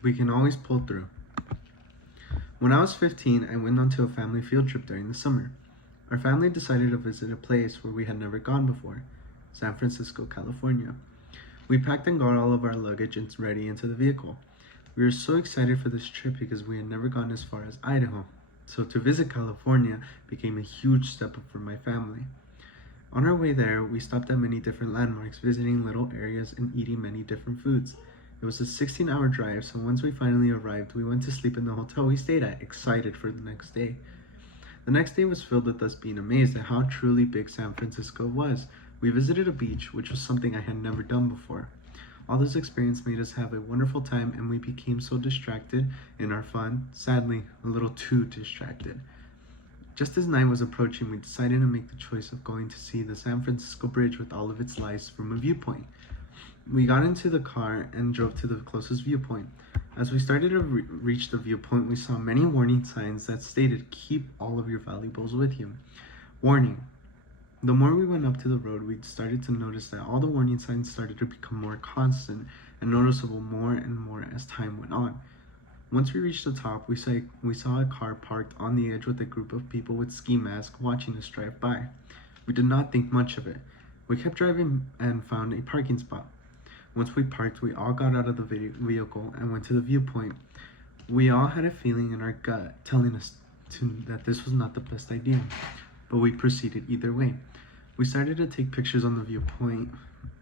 We can always pull through. When I was 15, I went on to a family field trip during the summer. Our family decided to visit a place where we had never gone before, San Francisco, California. We packed and got all of our luggage and ready into the vehicle. We were so excited for this trip because we had never gone as far as Idaho, so to visit California became a huge step up for my family. On our way there, we stopped at many different landmarks, visiting little areas and eating many different foods. It was a 16-hour drive, so once we finally arrived, we went to sleep in the hotel we stayed at, excited for the next day. The next day was filled with us being amazed at how truly big San Francisco was. We visited a beach, which was something I had never done before. All this experience made us have a wonderful time, and we became so distracted in our fun, sadly, a little too distracted. Just as night was approaching, we decided to make the choice of going to see the San Francisco Bridge with all of its lights from a viewpoint. We got into the car and drove to the closest viewpoint. As we started to reach the viewpoint, we saw many warning signs that stated, "Keep all of your valuables with you." Warning. The more we went up to the road, we started to notice that all the warning signs started to become more constant and noticeable more and more as time went on. Once we reached the top, we saw a car parked on the edge with a group of people with ski masks watching us drive by. We did not think much of it. We kept driving and found a parking spot. Once we parked, we all got out of the vehicle and went to the viewpoint. We all had a feeling in our gut telling us that this was not the best idea, but we proceeded either way. We started to take pictures on the viewpoint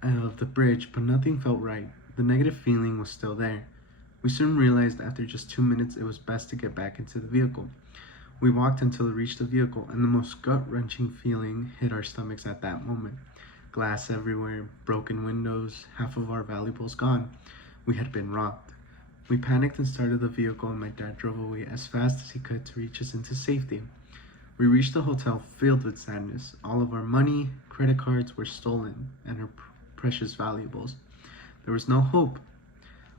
of the bridge, but nothing felt right. The negative feeling was still there. We soon realized after just 2 minutes it was best to get back into the vehicle. We walked until we reached the vehicle, and the most gut-wrenching feeling hit our stomachs at that moment. Glass everywhere, broken windows, half of our valuables gone. We had been robbed. We panicked and started the vehicle, and my dad drove away as fast as he could to reach us into safety. We reached the hotel filled with sadness. All of our money, credit cards were stolen, and our precious valuables. There was no hope.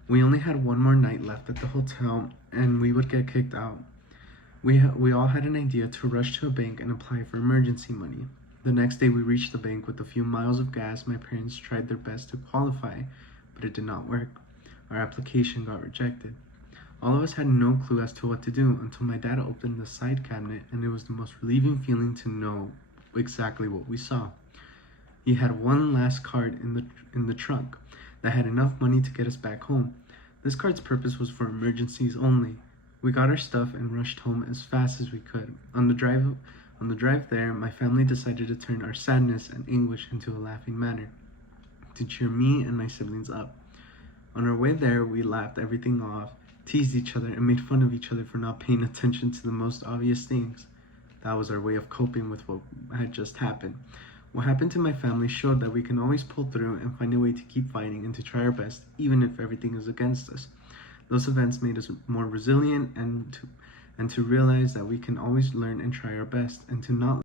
We only had one more night left at the hotel, and we would get kicked out. We all had an idea to rush to a bank and apply for emergency money. The next day we reached the bank with a few miles of gas. My parents tried their best to qualify, but it did not work. Our application got rejected. All of us had no clue as to what to do until my dad opened the side cabinet, and it was the most relieving feeling to know exactly what we saw. He had one last card in the trunk that had enough money to get us back home. This card's purpose was for emergencies only. We got our stuff and rushed home as fast as we could. On the drive there, my family decided to turn our sadness and anguish into a laughing manner to cheer me and my siblings up. On our way there, we laughed everything off, teased each other, and made fun of each other for not paying attention to the most obvious things. That was our way of coping with what had just happened. What happened to my family showed that we can always pull through and find a way to keep fighting and to try our best, even if everything is against us. Those events made us more resilient and to realize that we can always learn and try our best and to not